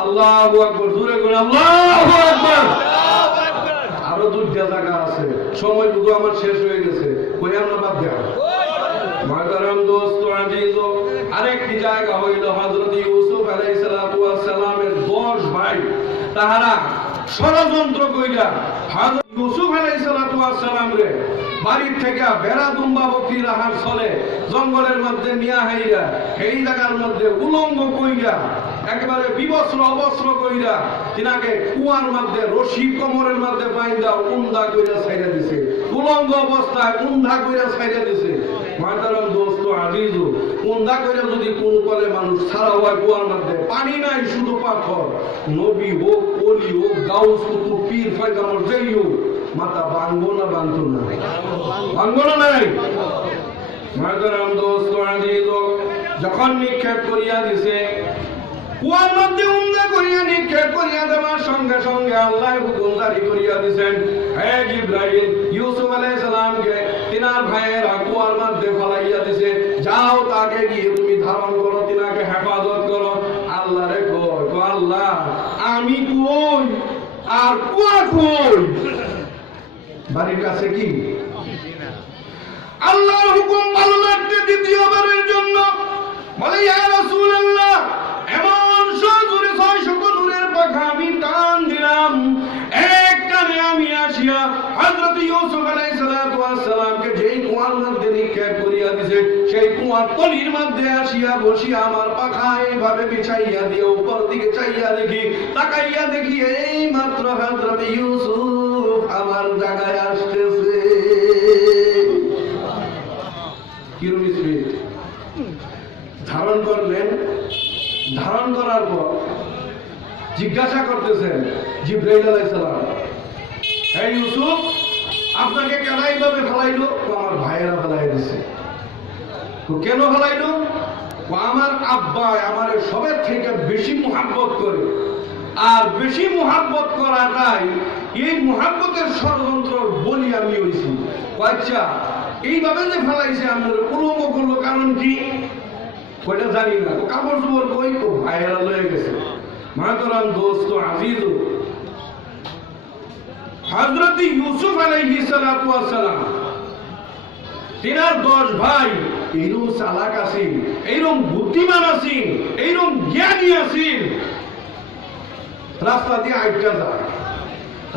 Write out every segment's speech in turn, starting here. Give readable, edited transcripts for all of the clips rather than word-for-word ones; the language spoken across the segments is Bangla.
আল্লাহু আকবার, জোরে করে আল্লাহু আকবার। আরো দুইটা জায়গা আছে, সময় বুঝো আমার শেষ হয়ে গেছে, কই আমরা বাদ দেয়া মাদারাম দোস্ত আজিজ। আরেকটি জায়গা হইল হযরত ইউসুফ আলাইহিস সালাতু ওয়াস সালামের 10 ভাই, তাহারা ষড়যন্ত্র কইরা হযরত ইউসুফ আলাইহিস সালাতু ওয়াস সালাম রে বাড়ির থেকে বেড়া দুম্বা বকরি রাহার চলে জঙ্গলের মধ্যে নিয়া হাইরা এই জায়গার মধ্যে উলঙ্গ কইরা একেবারে বিবস্ত্র অবস্ত্র কইরা তিনাকে কুয়ার মধ্যে রশি কোমরের মধ্যে বাইন্দা উন্দা কইরা ছাইরা দিছে, উলঙ্গ অবস্থায় উন্দা কইরা ছাইরা দিছে। মাতারাম দোস্ত আজিজ, উন্দা কইরা যদি কোন কলে মানুষ ছাড়া হয় কুয়ার মধ্যে, পানি নাই শুধু পাথর, নবী হোক ওলি হোক গাউস কুতুব পীর পয়গম্বর যেই হোক, মাথা ভাঙবো না বাঁধতো না, ভাঙবো না নাই। মাতারাম দোস্ত আজিজ, যখন নিক্ষেপ করিয়া দিছে কুয়ার মধ্যে উন্দা করিয়া নিক্ষেপ করিয়া দেওয়ার সঙ্গে সঙ্গে আল্লাহ হুকুম জারি করিয়া দিয়েছেন, হে জিবরাইল, ইউসুফ আলাইহিস সালামকে তিনার ভাইয়েরা কুয়ার মধ্যে ফলাইয়া দিছে, যাও তাকে গিয়ে তুমি ধারণ করো, তিনাকে হেফাজত করো। আল্লাহ রে কই, আল্লাহ আমি কই আর কুয়া কই, বাড়ির কাছে কি? আল্লাহর হুকুম ভালো লাগতে দ্বিতীয়বারের জন্য বলে, ইয়া রাসূলুল্লাহ, এমন সজোরে 600 নূরের পাখা আমি টান দিলাম, এক টানে আমি আসিয়া হযরত ইউসুফ আলাইহিস সালাতু ওয়াস সালামকে যেই কুয়ার মধ্যে নিক্ষেপ করিয়া দিছে সেই কুয়ার তলির মধ্যে আসিয়া বসিয়া আমার পাখা এইভাবে বিছাইয়া দিয়ে উপর দিকে চাইয়া দেখি, তাকাইয়া দেখি এই মাত্র হযরত ইউসুফ আমার জায়গায় আসতেছে। কিরম স্পিড ধারণ করলেন। ধারণ করার পর জিজ্ঞাসা করতেছেন জিবরাইল আলাইহিস সালাম, হে ইউসুফ, আপনাকে কেন এইভাবে ফেলাইলো? আমার ভাইয়েরা ফেলাই দিছে। তো কেন ফেলাইলো? আমার আব্বা আমার সবের থেকে বেশি মুহাব্বত করে, আর বেশি মুহাব্বত করাটাই এই মুহাব্বতের ষড়যন্ত্র বলি আমি হইছি। আচ্ছা, এইভাবে যে ফেলাইছে আমাদের উলঙ্গ করলো, কারণ কি ওইটা জানি না। তো কাপড় চোপড় কই, তো ভাইয়েরা লয়ে গেছে। মাতারাম দোস্ত আজিজ, হযরত ইউসুফ আলাইহিস সালাতু ওয়াস সালাম তিনার 10 ভাই এইরকম চালাক আছেন, এইরকম বুদ্ধিমান আছেন, এইরকম জ্ঞানী আছেন। রাস্তা দিয়ে আইটা যায়,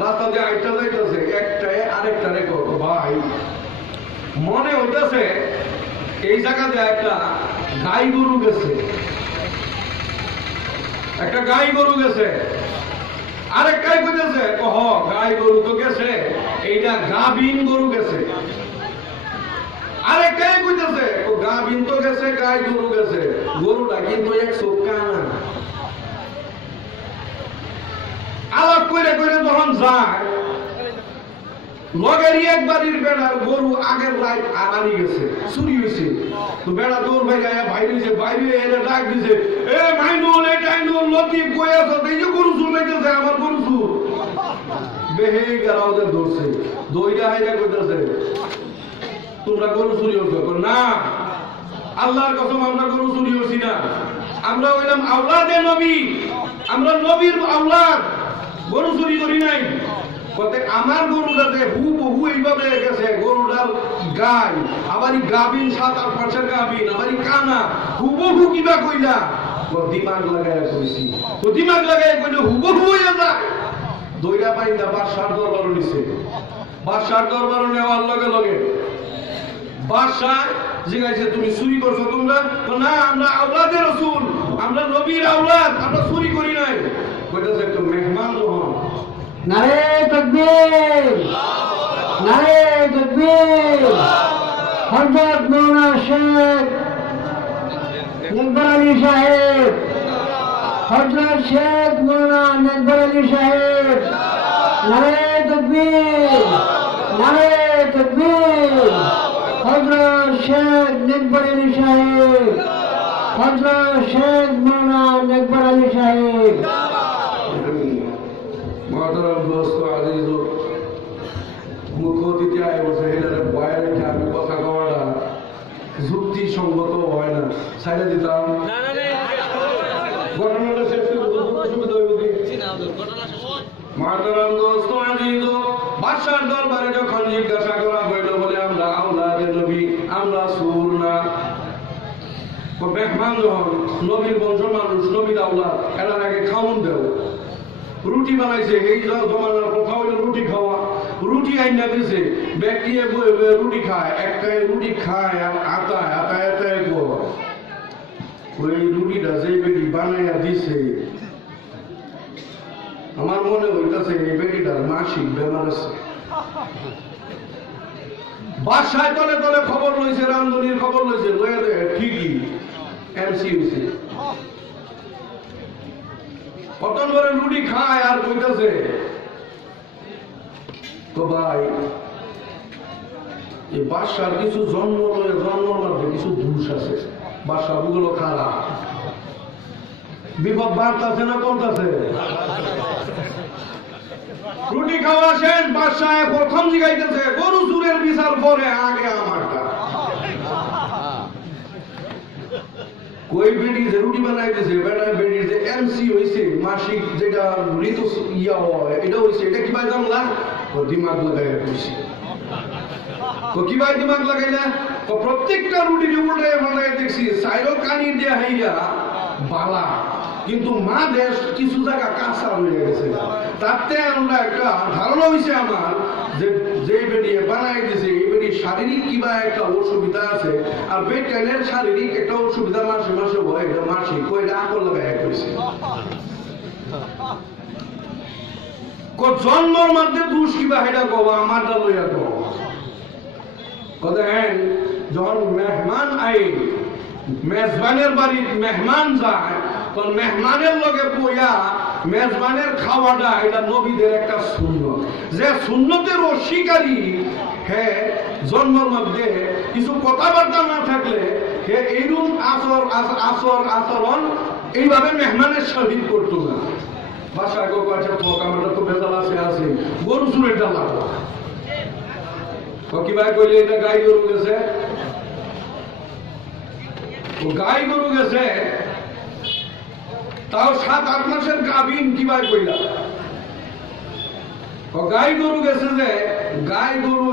রাস্তা দিয়ে আইটা যাইতেছে, একটায় আরেকটারে কো, ভাই মনে হইতেছে এই জায়গাতে একটা গাই গরু গেছে, একটা গাই গরু গেছে। আরেকটাই কইতেছে, কহ গাই গরু তো গেছে, এইটা গাবিন গরু গেছে। আরেকটাই কইতেছে, ও গাবিন তো গেছে, গাই গরু গেছে, গরুটা কিন্তু এক চোখা না। আলাপ কইরে কইরে যখন যায়, লগেরই এক বাড়ির বেড়ার গরু আগের রাত আড়ানি গেছে, চুরি হয়েছে। তো বেড়া দৌড় ভাই বাইরে বাইরে এনে ডাক দিছে, এ মাইনুল, এ টাইনুল, লতিফ কই আছো? এই যে গরু চুর লাইতেছে, আমার গরু চুর। বেহে গেরা ওদের ধরছে, দইরা হাইরা কইতেছে, তোমরা গরু চুরি হচ্ছ? না, আল্লাহর কসম আমরা গরু চুরি হচ্ছি না, আমরা হইলাম আওলাদে নবী, আমরা নবীর আওলাদ, গরু চুরি করি নাই। আমার গরুটাতে হুবহু এইভাবে গেছে, গরুটার গাই আবারই গাবিন, 7-8 মাসের গাবিন, আবারই কানা, হুবহু কিবা কইলা? দিমাগ লাগায় কইছি, তো দিমাগ লাগায় কইলে হুবহু হইয়া যায়। দইরা পাইন্দা বাদশার দরবার নিছে। বাদশার দরবার নেওয়ার লগে লগে বাদশাহ জিজ্ঞাসা, তুমি চুরি করছো? তোমরা? না, আমরা আওলাদে রাসূল, আমরা নবীর আওলাদ, আমরা চুরি করি নাই। কইতাছে একটু মেহমান যখন, নারে তাকবীর, নারে তাকবীর। হযরত মাওলানা শেখ নেকবর আলী সাহেব, হযরত শেখ মাওলানা নেকবর আলী সাহেব, নারে তাকবীর, নারে তাকবীর। হযরত শেখ নেকবর আলী সাহেব, হযরত শেখ মাওলানা নেকবর আলী সাহেব। মাতারাম দোস্ত আজিজ, মুখ্য অতিথি আয় বসে এটারে বয়া রেখে আমি কথা কওয়াটা যুক্তিসঙ্গত হয় না, ছাইড়া দিতাম। ঘটনাটা শেষ করে মাতারাম দোস্ত আজিজ, বাদশার দরবারে যখন জিজ্ঞাসা করা হইল বলে আমরা আওলাদে নবী, আমরা সুর না। মেহমান যখন নবীর বংশ মানুষ, নবীর আওলাদ, এর আগে খাওন দেও। রুটি বানাইছে, এই জমানার কথা হইল রুটি খাওয়া। রুটি আইনা দিছে, ব্যক্তি রুটি খায়, একটাই রুটি খায় আর আতায় আতায় আতায় ওই রুটিটা যে বেটি বানাইয়া দিছে, আমার মনে হইতেছে এই বেটিটার মাসিক বেমার আছে। বাসায় তলে তলে খবর লইছে, রামধনির খবর লইছে, লয়ে দে ঠিকই এমসি হইছে। কতন করে রুটি খায় আর কইতেছে তো ভাই এই বাসার কিছু জন্মর মধ্যে কিছু দোষ আছে, বাসা ওগুলো খারাপ, বিপদ বাড়তাছে না কমতাছে। রুটি খাওয়া শেষ, বাসায় প্রথম জিগাইতেছে গরু চুরের বিচার পরে আগে আমারটা। কই বেটি যে রুটি বানাইতেছে, বেটা বেটির যে এমসি হইছে, মাসিক যেটা ঋতু ইয়া হয়, এটা হইছে, এটা কি ভাই জানলা? ও দিমাগ লাগাই কইছে। তো কি ভাই দিমাগ লাগাই না? তো প্রত্যেকটা রুটির উল্টায় পাল্টায় দেখছি সাইরো কানি দেয়া হইয়া বালা, কিন্তু মা দেশ কিছু জায়গা কাঁচা হয়ে গেছে। তাতে আমরা একটা ধারণা হয়েছে আমার যে বেটি বানাই দিছে এই বেটি শারীরিক কিবা একটা অসুবিধা আছে, আর বেটাইনের শারীরিক একটা অসুবিধা মাসে মাসে হয়, এটা মাসিক কইটা আকল লাগাই কইছে। জন্মর মধ্যে দোষ কিবা হেটা কবা আমারটা লইয়া কো কথা। হ্যাঁ, যখন মেহমান আই, মেজবানের বাড়ি মেহমান যায়, তখন মেহমানের লগে বইয়া মেজবানের খাওয়াটা এটা নবীদের একটা সুন্নত। যে সুন্নতের অস্বীকারী হ্যাঁ, জন্মের মধ্যে কিছু কথাবার্তা না থাকলে হে এইরকম আচরণ এইভাবে মেহমানের সহিত করতো না। বাসায় গো কাছে থক আমারটা তো বেজাল আছে গরু চুরের ডাল লাগো কি ভাই কইলে এটা গাই গরু গেছে, গাই গরু গেছে, তাও 7-8 মাসের গাভীন কি ভাই কইলা। গাই গরু গেছে যে গাই গরু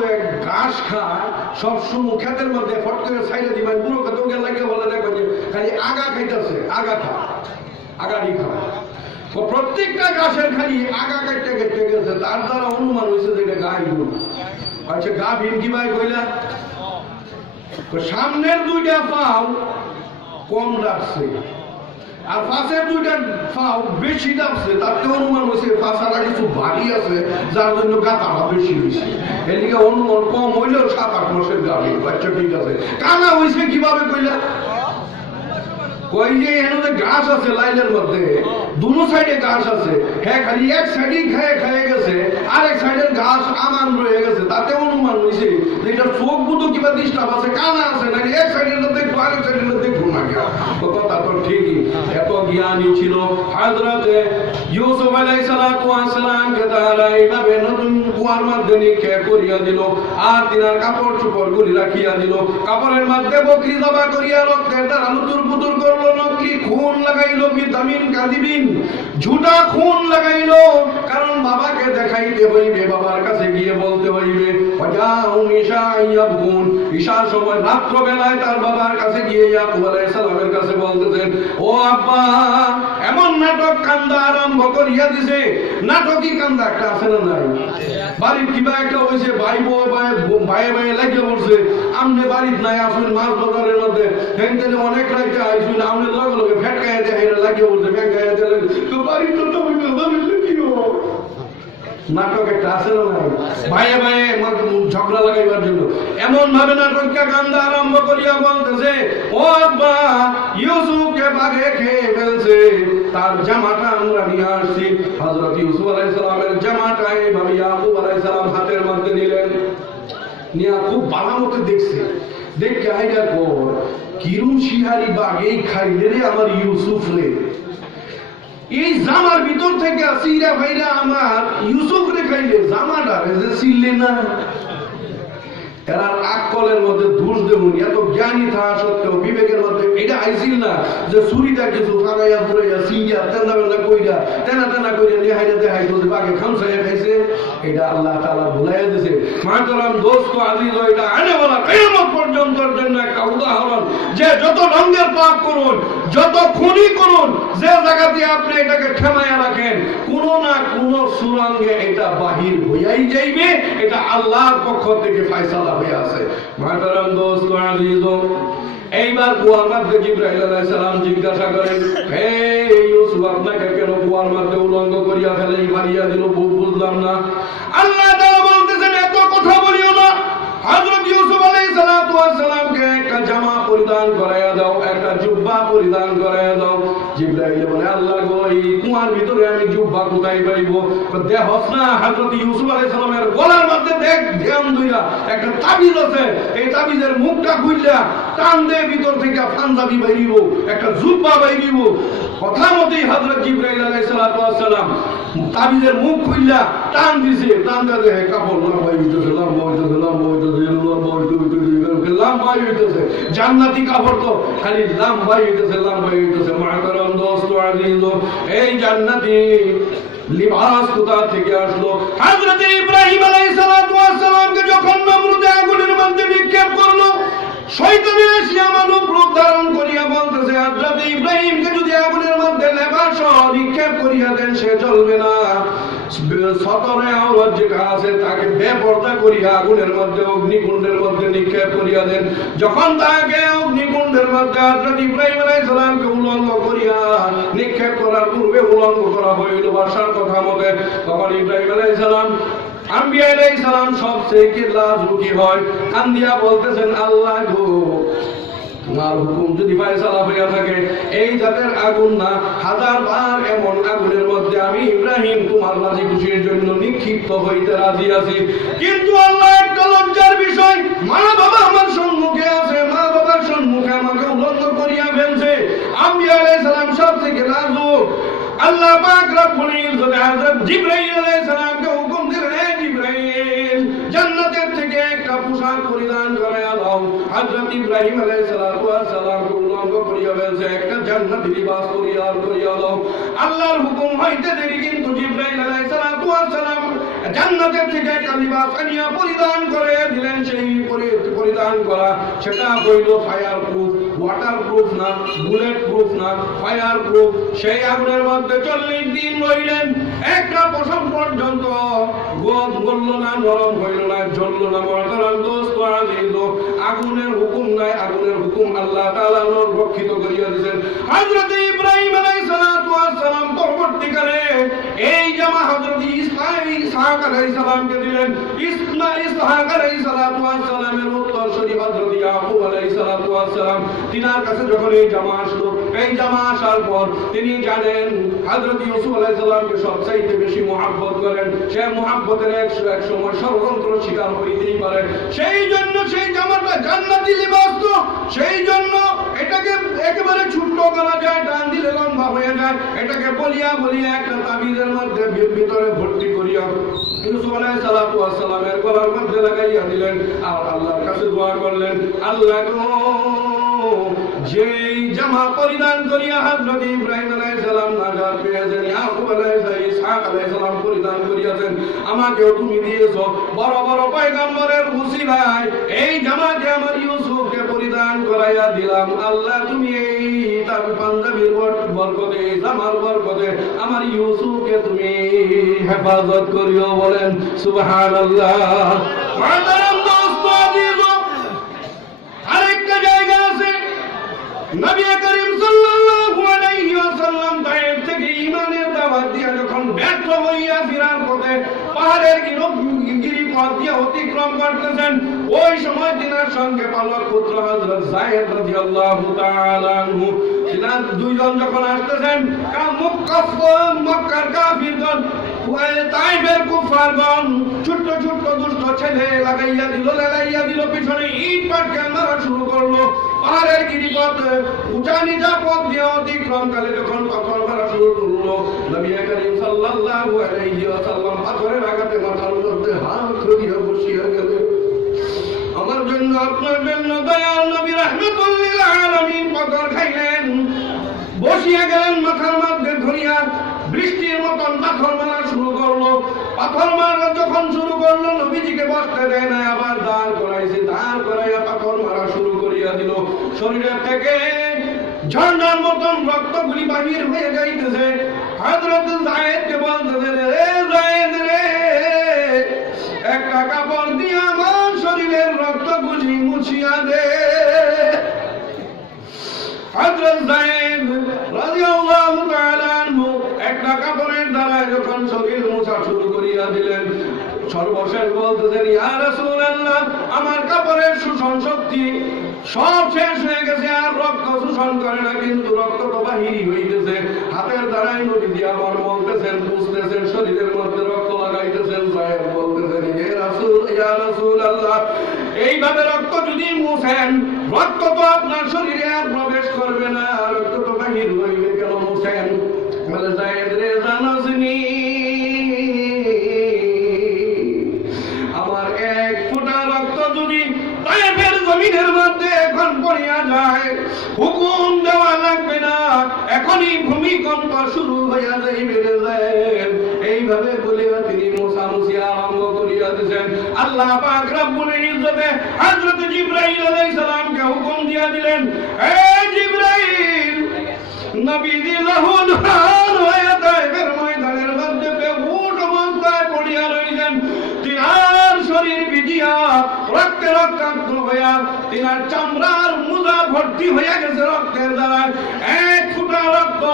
ঘাস খায় সবসময় ক্ষেতের মধ্যে ফট করে সাইডে দিবেন, পুরো খেতেও গেলে লাগে বলে দেখো যে খালি আগা খাইতেছে, আগা খায়, আগাড়ি খায়। প্রত্যেকটা গাছের খালি আগা কাটতে কেটে গেছে, তার দ্বারা অনুমান হয়েছে যে এটা গাই গরু। আচ্ছা গাভীন কি ভাই কইলা? সামনের 2টা পাও কম রাখছে আর পাশের 2টা পাও বেশি রাখছে, তাতে অনুমান হয়েছে পাশাটা কিছু ভারী আছে, যার জন্য গাতাটা বেশি হয়েছে। এদিকে অনুমান কম হইলেও 7-8 মাসের গাভী, বাচ্চা ঠিক আছে। কানা হয়েছে কিভাবে কইলা? কই যে এখানে গাছ আছে লাইনের মধ্যে, দুনো সাইডে গাছ আছে, হ্যাঁ খালি এক সাইডে খেয়ে গেছে, আর এক সাইডের গাছ আমান রয়ে গেছে, তাতে অনুমান হয়েছে যে এটার চোখ দুটো কিবা ডিস্টার্ব আছে, কানা আছে নাকি এক সাইডের দেখবো আরেক সাইডের দেখবো না। কথা তো ঠিকই, এত জ্ঞানী ছিল হযরতে ইউসুফ আলাইহিস সালাতু ওয়াস সালামকে তাআলা এইভাবে নতুন কুয়ার মধ্যে নিক্ষেপ করিয়া দিল, আর তিনার কাপড় চোপড় গুলি রাখিয়া দিল, কাপড়ের মধ্যে বকরি জবা করিয়া রক্তের দ্বারা লুতুর পুতুর করলো, নকলি খুন লাগাইলো, বিতামিন কাদিবিন ঝুটা খুন লাগাইলো, কারণ বাবাকে দেখাইতে হইবে, বাবার কাছে গিয়ে বলতে হইবে। ঈশার সময় রাত্র বেলায় তার বাবার কাছে গিয়ে ইয়াকুব আলাইহিস সালামের কাছে বলতেছেন, ও আব্বা এমন নাটক কান্দা আরম্ভ করিয়া দিছে। নাটকই কান্দা একটা আছে না নাই? বাড়ির কিবা একটা হয়েছে, ভাই ভাইয়ে লাগিয়ে পড়ছে, আমনে বাড়ির নাই আসুন মাছ বাজারের মধ্যে, অনেক রাইতে আইসুন, আমনে লগে লগে ফেটকাইয়া দেয় লাগিয়ে পড়ছে, ফেটকাইয়া দেয় তো বাড়ির তো কি নাটক একটা আছে না নাই? ভাইয়ে ভাইয়ে ঝগড়া লাগাইবার জন্য এমন ভাবে নাটকটা কান্দা আরম্ভ করিয়া বলতেছে, ও আব্বা ইউসুফকে বাঘে খেয়ে ফেলছে, তার জামাটা আমরা নিয়ে আসছি। হযরত ইউসুফ আলাইহিস সালামের জামাটা এইভাবে ইয়াকুব আলাইহিস সালাম হাতের মধ্যে নিলেন, নিয়া খুব ভালো মতো দেখছে, দেখে আইডা কর কিরম শিহারি বাঘেই খাইলে রে আমার ইউসুফ রে। এই জামার ভিতর থেকে সিরা ভাইরা আমার ইউসুফ রে খাইলে, জামাটা রে যে ছিললে না। এরা আকলের মধ্যে দোষ দেবুন, এত জ্ঞানী থাকা সত্ত্বেও বিবেকের মধ্যে এটা আইছিল না যে চুরিটা কিছু ফাগাইয়া ফুরাইয়া সিঙ্গিয়া তেনা বেলা কইরা তেনা কইরা নেহাইয়া দেখাই তো বাগে খামসাইয়া খাইছে। এটা আল্লাহ তাআলা ভুলাইয়া দিয়েছে। মাতরাম দোস্ত আজিজ, এটা আনে বলা কিয়ামত পর্যন্তর জন্য একটা উদাহরণ যে যত রঙের পাপ করুন, যত খুনি করুন, যে জায়গাতে আপনি এটাকে ঠেমাইয়া রাখেন, কোন না কোন সুরঙ্গে এটা বাহির হইয়াই যাইবে। এটা আল্লাহর পক্ষ থেকে ফয়সালা হয়ে আছে। মাতরাম দোস্ত আজিজ, এইবার কুয়ার মধ্যে জিবরাইল আলাইহিস সালাম জিজ্ঞাসা করেন, হে ইউসুফ, আপনাকে কেন কুয়ার মধ্যে উলঙ্গ করিয়া ফেলে মারিয়া দিল? বুঝলাম না। আল্লাহ তাআলা বলতেছেন, এত কথা বলিও না। হযরত ইউসুফ আলাইহিস সালাতু ওয়াস সালামকে একটা জামা পরিধান করাইয়া দাও, একটা জুব্বা পরিধান করাইয়া দাও। জিবরাইল বলে, আল্লাহ গো, এই কুয়ার ভিতরে আমি জুব্বা কোথায় পাইবো? দেখছ না হযরত ইউসুফ আলাইহিস সালামের গলার মধ্যে দেখ ধ্যান দুইরা একটা তাবিজ আছে, এই তাবিজের মুখটা খুললা টান দে, ভিতর থেকে পাঞ্জাবি বাইরিব, একটা জুব্বা বাইরিব। কথা মতোই হযরত জিবরাইল আলাইহিস সালাতু ওয়াস সালাম তাবিজের মুখ খুললা টান দিছে, টান দিয়ে কাপড় লম্বা হইতেছে, লম্বা হইতেছে, লম্বা হইতেছে, লম্বা হইতেছে, লম্বা হইতেছে। জান্নাতি কাপড় তো খালি লম্বা হইতেছে, লম্বা হইতেছে। মুহতারাম দোস্ত আজিজ, এই জান্নাতি লিবাস কোথা থেকে আসলো? হযরত ইব্রাহিম আলাইহিস সালাতু ওয়াস সালামকে যখন নমরুদ আগুনের মধ্যে নিক্ষেপ করলো, শয়তানের এসে মানব রূপ ধারণ করিয়া বলতেছে, হযরত ইব্রাহিমকে যদি আগুনের মধ্যে লেবাস নিক্ষেপ করিয়া দেন, সে জ্বলবে না। সতরে আওরাত যেটা আছে তাকে বেপরদা করিয়া আগুনের মধ্যে, অগ্নিকুণ্ডের মধ্যে নিক্ষেপ করিয়া দেন। যখন তাকে অগ্নিকুণ্ডের মধ্যে হযরত ইব্রাহিম আলাইহিস সালামকে উলঙ্গ করিয়া নিক্ষেপ করার পূর্বে উলঙ্গ করা হইল বাদশার কথা মতে, তখন ইব্রাহিম আলাইহিস সালাম, আম্বিয়া আলাইহিস সালাম সবচেয়ে লাজুকি হয়, কান্দিয়া বলতেছেন, আল্লাহ গো, তোমার হুকুম যদি ফয়সালা হইয়া থাকে, এই জাতের আগুন না, হাজার বার এমন আগুনের মধ্যে আমি ইব্রাহিম তোমার রাজি খুশির জন্য নিক্ষিপ্ত হইতে রাজি আছি। কিন্তু আল্লাহ, একটা লজ্জার বিষয়, মা বাবা আমার সম্মুখে আছে, মা বাবার সম্মুখে আমাকে উলঙ্গ করিয়া ফেলছে। আম্বিয়া আলাইহিস সালাম সব থেকে লাজুক। আল্লাহ পাক রব্বুল ইজ্জত হযরত জিবরাইল আলাইহিস সালামকে হুকুম দিলেন, হে জিবরাইল, জান্নাতের থেকে একটা পোশাক পরিধান করাইয়া দাও। হযরত ইব্রাহিম আলাইহিস সালাতু ওয়াস সালামকে উলঙ্গ করিয়া ফেলছে, একটা জান্নাতি লিবাস করিয়া দাও। আল্লাহর হুকুম হইতে দেরি, কিন্তু জিবরাইল আলাইহিস সালাতু ওয়াস সালাম জান্নাতের থেকে একটা লিবাস আনিয়া পরিধান করে দিলেন। সেই পরিধান করা সেটা হইল ফায়ার প্রুফ, ওয়াটার প্রুফ না, বুলেট প্রুফ না, ফায়ার প্রুফ। সেই আগুনের মধ্যে 40 দিন রইলেন, একটা পশম পর্যন্ত গলল না, নরম হইল না, জ্বলল না। মুহতারাম দোস্ত আজিজ, আগুনের হুকুম নাই, আগুনের হুকুম আল্লাহ তাআলা রক্ষিত করিয়া দিয়েছেন। হযরত ইব্রাহিম আলাইহিস সালাতু ওয়াস সালাম পরবর্তীকালে এই জামা হযরত ইসহাক আলাইহিস সালামকে দিলেন। ইসহাক আলাইহিস সালাতু ওয়াস সালামের উত্তরসূরি হযরত ইয়াকুব আলাইহিস সালাতু ওয়াস সালাম, তিনার কাছে যখন এই জামা আসলো, এই জামা আসার পর তিনি জানেন হযরত ইউসুফ আলাইহিস সালামকে সবচাইতে বেশি মুহাব্বত করেন। সে মুহাব্বতের এক সময় ষড়যন্ত্র শিকার হইতেই পারে। সেই জন্য সেই জামাটা জান্নাতি লিবাস, তো সেই জন্য এটাকে একেবারে ছোট করা যায়, ডান দিলে লম্বা হয়ে যায়। এটাকে বলিয়া একটা তাবিজের মধ্যে ভিতরে ভর্তি করিয়া ইউসুফ আলাইহিস সালাতু ওয়াস সালামের গলার মধ্যে লাগাইয়া দিলেন, আর আল্লাহর কাছে দোয়া করলেন, আল্লাহ গো, যেই জামা পরিধান করিয়া হযরত ইব্রাহিম আলাইহিস সালাম নাজাত পেয়েছেন, ইয়াকুব আলাইহিস সালাম, ইসহাক আলাইহিস সালাম পরিধান করিয়াছেন, আমাকেও তুমি দিয়েছো। বড় বড় পয়গম্বরের উসিলায় এই জামাকে আমার ইউসুফকে পরিধান করাইয়া দিলাম। আল্লাহ, তুমি এই তার পাঞ্জাবির বরকতে, এই জামার বরকতে আমার ইউসুফকে তুমি হেফাজত করিও। বলেন সুবহানাল্লাহ। মুহতারাম দোস্ত আজিজ, আরেকটা জায়গা আছে, নবী করিম সাল্লাল্লাহু আলাইহি ওয়াসাল্লাম তায়েফ থেকে ঈমানের দাওয়াত দিয়া যখন ব্যর্থ হইয়া ফিরার পথে পাহাড়ের গিরিপথ দিয়ে অতিক্রম করতেছেন, ওই সময় তিনার সঙ্গে পালক পুত্র হযরত যায়েদ রাদিয়াল্লাহু তাআলা আনহু, তিনার দুইজন যখন আসতেছেন, মক্কার কাফিরগণ, তায়েফের কুফারগণ ছোট্ট ছোট্ট দুষ্ট ছেলে লাগাইয়া দিল পিছনে ইট পাটকেল মারা শুরু করলো। পাহাড়ের গিরিপথ উঁচা নিচা পথ দিয়ে অতিক্রমকালে যখন পাথর মারা শুরু করলো, নবী করিম সাল্লাল্লাহু আলাইহি ওয়াসাল্লাম পাথরের আঘাতে মাথার মধ্যে হাত দিয়ে বসিয়া গেলেন। জন্য আপনার জন্য দয়াল নবী রাহমাতুল লিল আলামিন পাথর খাইলেন, বসিয়া গেলেন, মাথার মধ্যে ধরিয়া বৃষ্টির মতন পাথর মারা শুরু করলো। পাথর মারা যখন শুরু করলো, নবীজিকে বসতে দেয় না, আবার দাঁড় করাইছে, দাঁড় করাইয়া পাথর মারা শুরু করিয়া দিল। শরীরের থেকে ঝর্ণার মতন রক্তগুলি বাহির হয়ে যাইতেছে। হযরত যায়েদকে বলতেছে, রে যায়েদ রে, একটা কাপড় দিয়ে আমার শরীরের রক্তগুলি মুছিয়া দে। হযরত যায়েদ রাদিয়াল্লাহু তাআলা আনহু একটা কাপড়ের দ্বারা যখন শরীর মোছা শুরু করিয়া দিলেন, সর্বশেষ বলতেছেন, ইয়া রাসূলুল্লাহ, আমার কাপড়ের শোষণ শক্তি সব শেষ হয়ে গেছে, আর রক্ত শোষণ করে না, কিন্তু রক্ত তো বাহিরই হইতেছে। হাতের দ্বারাই নবীজি আবার বলতেছেন, বুঝতেছেন, শরীরের মধ্যে রক্ত লাগাইতেছেন। যায়েদ বলতেছেন, ইয়া রাসূলুল্লাহ, এইভাবে রক্ত যদি মুছেন, রক্ত তো আপনার শরীরে আর প্রবেশ করবে না, রক্ত তো বাহির হইবে, কেন মুছেন? বলে, যায়েদ রে, জানাসনি, আমার এক ফোঁটা রক্ত যদি তায়েফের জমিনের মধ্যে এখন পড়িয়া যায়, হুকুম দেওয়া লাগবে না, এখনই ভূমিকম্প শুরু হইয়া যাইবে রে যায়েদ। এইভাবে বলিয়া তিনি মোছামুছি আরম্ভ করিয়া দিয়েছেন। আল্লাহ পাক রব্বুল ইজ্জতে হযরত জিবরাইল আলাইহিস সালামকে হুকুম দিয়া দিলেন, হে জিবরাইল, নবীজি লাহুনহার হয়ে তায়েফের ময়দানের মধ্যে বেহুশ অবস্থায় পড়িয়া রইলেন। তিনার শরীর ভিজিয়া রক্তে রক্তাক্ত হইয়া তিনার চামড়ার মুজা ভর্তি হইয়া গেছে রক্তের দ্বারা। এক ফোঁটা রক্ত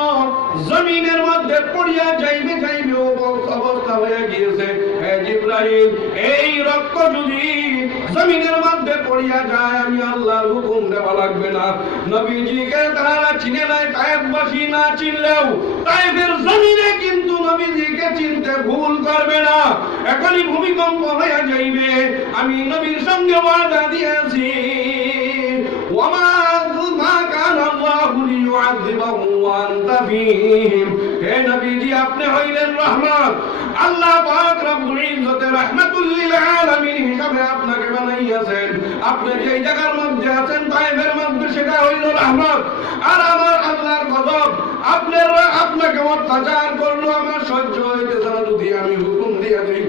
জমিনের মধ্যে পড়িয়া যাইবে যাইবে অবস্থা হয়ে গিয়েছে। হে জিবরাইল, এই রক্ত যদি জমিনের মধ্যে পড়িয়া যায়, আমি আল্লাহর হুকুম দেওয়া লাগবে না। নবীজিকে তারা চিনে নাই, তায়েফবাসী না চিনলেও তায়েফের জমিনে কিন্তু নবীজিকে চিনতে ভুল করবে না। এখনই ভূমিকম্প হয়ে যাইবে। আমি নবীর সঙ্গে ওয়াদা দিয়েছি, ওয়ামা কানা আল্লাহু লিয়ুআযিবাহুম ওয়া আনতা ফীহিম। হে নবীজি, আপনি হইলেন রহমত। আল্লাহ পাক রব্বুল ইজ্জতে রাহমাতুল লিল আলামিন হিসাবে আপনাকে বানাইয়াছেন। আপনি যেই জায়গার মধ্যে আছেন তায়েফের মধ্যে, সেটা হইল রহমত। আর আমার আল্লাহর গজব আপনাকে অত্যাচার করলো, আমার সহ্য হইতেছে না। যদি আমি হুকুম দিয়া দিই,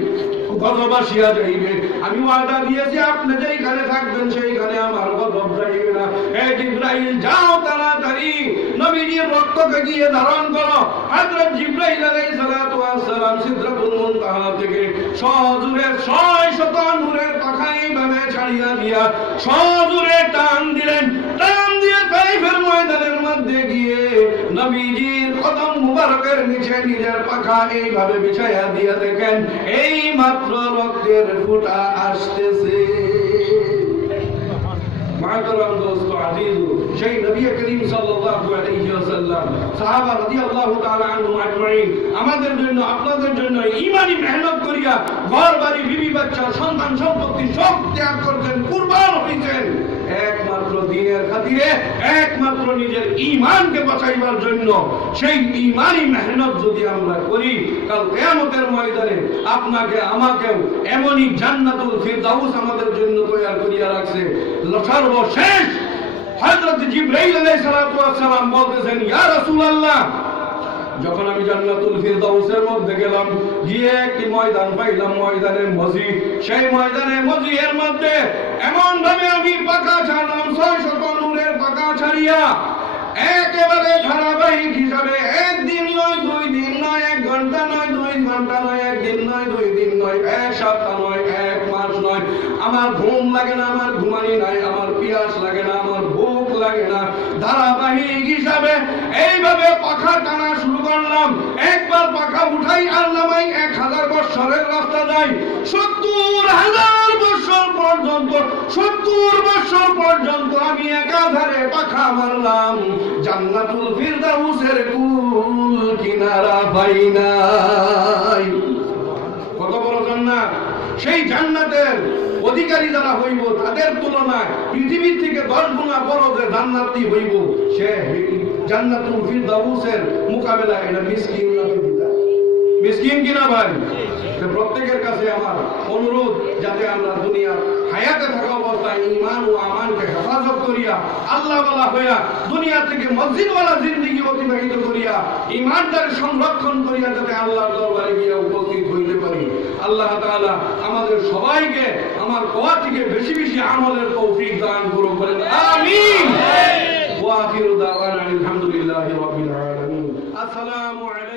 গজব আসিয়া যাইবে। আমি ওয়াদা দিয়েছি, আপনি যেইখানে থাকবেন সেইখানে আমার গজব যাইবে না। হে জিবরাইল, যাও তাড়াতাড়ি নবীজির রক্তকে গিয়ে ধারণ করো। হযরত জিবরাইল আলাইহিস সালাতু ওয়াস সালাম সিদরাতুল মুনতাহা থেকে সজোরে 600 নূরের পাখা এইভাবে ছাড়িয়া দিয়া সজোরে টান দিলেন। টান দিয়ে তায়েফের ময়দানের মধ্যে গিয়ে নবীজির কদম মুবারকের নিচে নিজের পাখা এইভাবে বিছাইয়া দিয়া দেখেন, এই মাত্র রক্তের ফোঁটা আসতেছে। মাহতারাম দোস্ত আজিজ, সেই নবী করিম সাল্লাল্লাহু আলাইহি ওয়াসাল্লাম, সাহাবা রাদিয়াল্লাহু তাআলা আনহুম আজমাইন আমাদের জন্য, আপনাদের জন্য ঈমানি মেহনত করিয়া ঘর বাড়ি, বিবি বাচ্চা, সন্তান সম্পত্তি সব ত্যাগ করতেন, কুরবান হইতেন একমাত্র দ্বীনের খাতিরে, একমাত্র নিজের ঈমানকে বাঁচাইবার জন্য। সেই ঈমানি মেহনত যদি আমরা করি, কাল কিয়ামতের ময়দানে আপনাকে আমাকেও এমনই জান্নাতুল ফিরদাউস আমাদের জন্য তৈরি করিয়া রাখছে। সর্বশেষ হযরত জিবরাইল আলাইহিস সালাম বলতেছেন, ইয়া রাসূলুল্লাহ, যখন আমি জান্নাতুল ফিরদাউসের মধ্যে গেলাম, গিয়ে একটি ময়দান পাইলাম, ময়দানে মজি। সেই ময়দানে মজির মধ্যে এমন ভাবে আমি পাখা ছাড়লাম, 600 নূরের পাখা ছাড়িয়া একেবারে ধারাবাহিক হিসাবে, একদিন নয়, 2 দিন নয়, 1 ঘন্টা নয়, 2 ঘন্টা নয়, 1 দিন নয়, 2 দিন নয়, 1 সপ্তাহ নয়, 1 মাস নয়, আমার ঘুম লাগে না, আমার ঘুমানি নাই, আমার পিয়াস লাগে না, আমার ভুক লাগে না, ধারাবাহিক হিসাবে এইভাবে পাখা টানা শুরু করলাম। একবার পাখা উঠাই আর নামাই, 1000 বছরের রাস্তা যায়, 70,000 বছর পর্যন্ত, 70 বছর পর্যন্ত আমি একাধারে পাখা মারলাম। জান্নাতুল ফিরদাউসের কুল কিনারা পাই নাই। কত বড় জান্নাত! সেই জান্নাতের অধিকারী যারা হইব, তাদের তুলনায় পৃথিবীর থেকে 10 গুণা বড় যে জান্নাতি হইব, সে জান্নাতুল ফিরদাউসের মোকাবেলায় এটা মিসকিন না। মিসকিন কিনা ভাই? প্রত্যেকের কাছে আমার অনুরোধ, যাতে আমরা দুনিয়া হায়াতে থাকা অবস্থা অবস্থায় ঈমান ও আমানকে হেফাজত করিয়া আল্লাহওয়ালা হইয়া দুনিয়া থেকে মসজিদওয়ালা জিন্দেগি অতিবাহিত করিয়া ঈমানটার সংরক্ষণ করিয়া যাতে আল্লাহর দরবারে গিয়ে উপস্থিত হইতে পারি। আল্লাহ তাআলা আমাদের সবাইকে আমার কোয়া থেকে বেশি বেশি আমলের তৌফিক দান করুন, বলেন আমিন। ওয়া আখিরু দাওয়ানা আলহামদুলিল্লাহি রাব্বিল আলামিন। আসসালামু আলাইকুম।